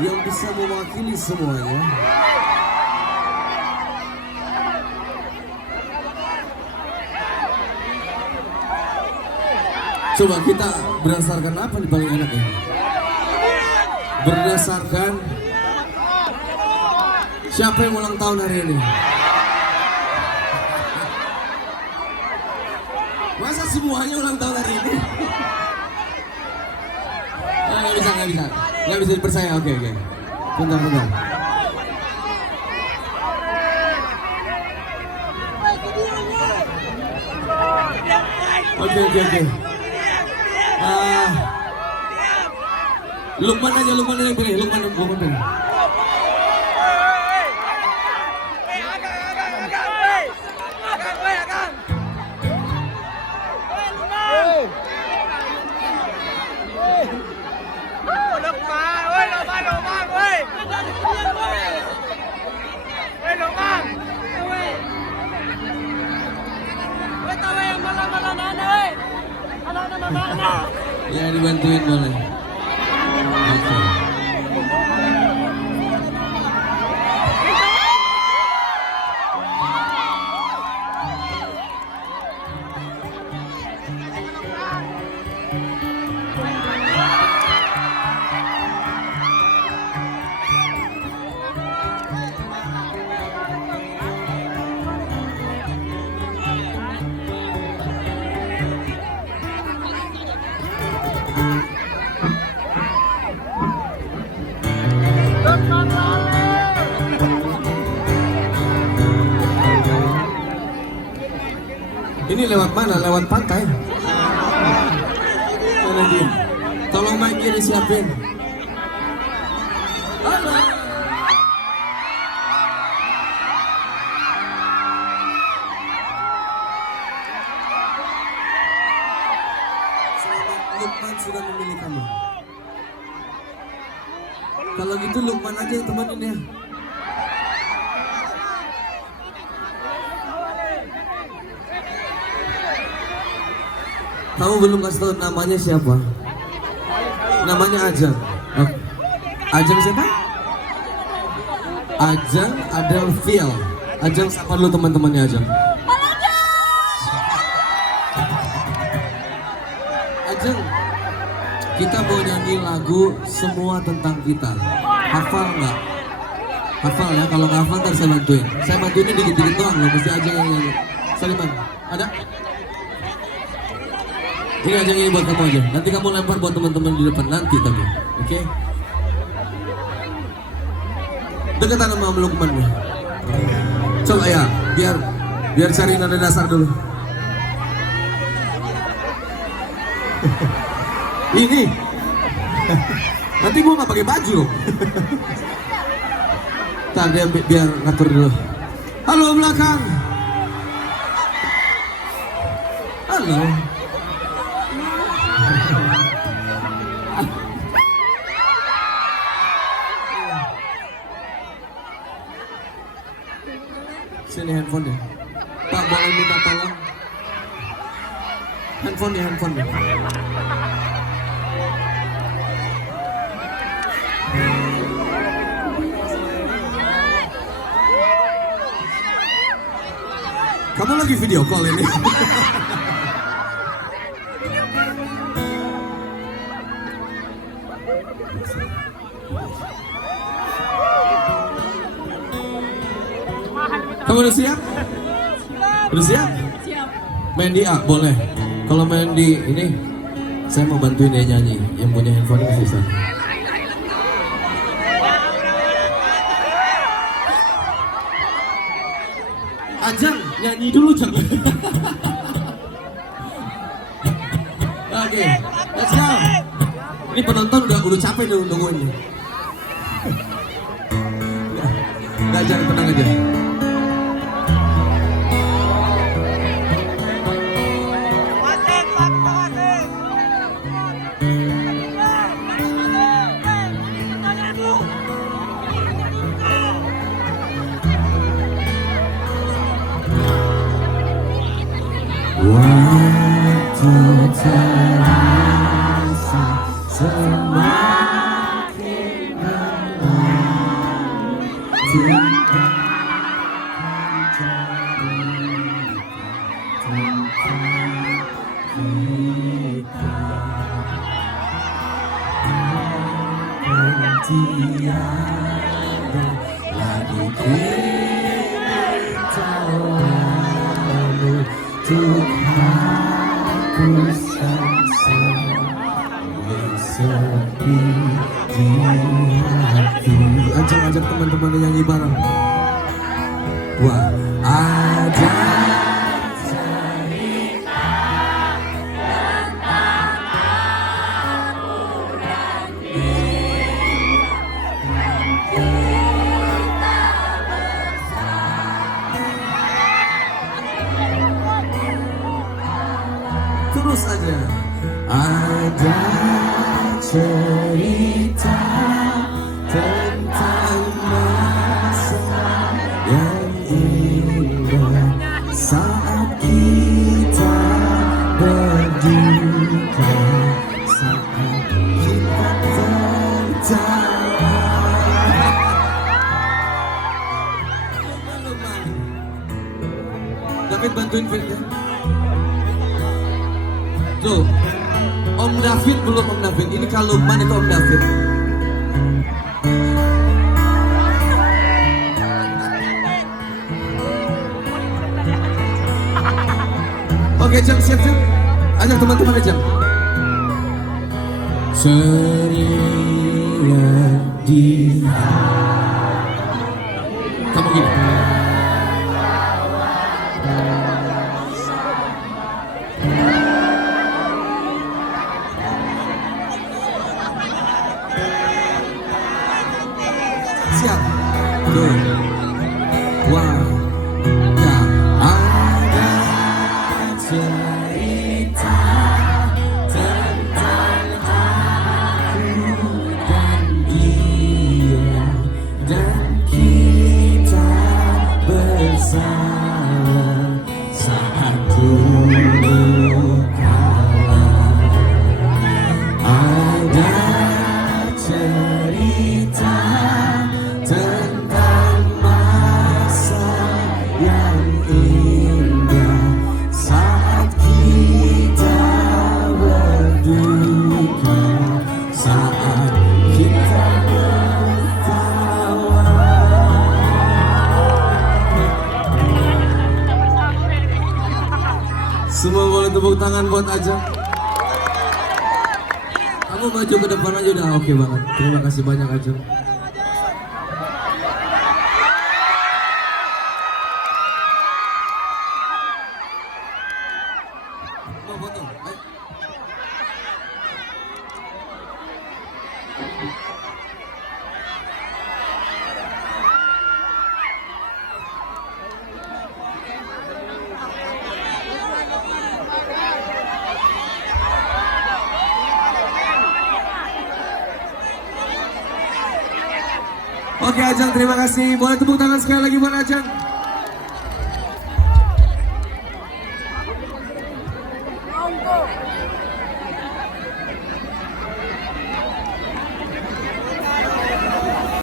yang bisa mewakili semuanya. Coba kita berdasarkan apa nih paling enak ya? Berdasarkan siapa yang ulang tahun hari ini? Masa semuanya ulang tahun hari ini? Nggak bisa dipercaya. Oke. Bentar. Oke. Lukman aja yang pilih. Lukman pilih. Ya dibantuin boleh. Oke. Ini lewat mana? Lewat pantai? Mana dia? Tolong mic kiri siapin. Halo. Selamat, Lukman sudah memilih kamu. Kalau gitu Lukman aja yang temenin ya. Kamu belum kasih tahu namanya siapa? Namanya Ajeng. Oke. Ajeng siapa? Ajeng Adelviel. Ajeng sapa dulu teman-temannya Ajeng. Ajeng, kita mau nyanyi lagu Semua Tentang Kita. Hafal nggak? Hafal ya. Kalau nggak hafal ntar saya bantuin. Saya bantuinnya dikit-dikit doang loh. Mesti Ajeng yang nyanyi. Saliman, ada? Ini aja ini buat kamu aja. Nanti kamu lempar buat teman-teman di depan nanti tapi, oke? Deketan sama Lukman nih. Coba ya, biar cari nada dasar dulu. Ini. Nanti gua nggak pakai baju loh. Ntar dia biar ngatur dulu. Halo belakang. Halo. Sini handphone deh. Pak boleh minta tolong. Handphone deh. Kamu lagi video call ini? Kamu udah siap? Udah siap? Siap. Main di A boleh. Kalau main di ini, saya mau bantuin dia nyanyi. Yang punya handphone ini susah. Ajeng, nyanyi dulu jangan. Oke, let's go. Ini penonton udah capek dulu nungguin nih. Nggak, jangan tenang aja. Waktu terasa semakin tiada lagi ketawamu untuk hapuskan semua sepi di hati. Ajak teman-teman nyanyi bareng. Wah, ada terus aja. Ada cerita tentang masa yang indah saat kita berduka, saat kita tertawa. David bantuin Fit ya. Tuh, Om David belum Om David. Ini kalau Lukman itu Om David. Oke, Jam, siap. Ajak teman-teman aja. Ceria di kamu gini. Siap. Tuh. Wah. Ya. Ada cerita tentang aku dan dia dan kita bersama saat dulu kala. Ada cerita tentang masa yang indah saat kita berduka, saat kita tertawa. Semua boleh tepuk tangan buat Ajeng. Kamu maju ke depan aja udah oke banget. Terima kasih banyak Ajeng. Mau foto? Ayo. Oke Ajeng, terima kasih. Boleh tepuk tangan sekali lagi buat Ajeng.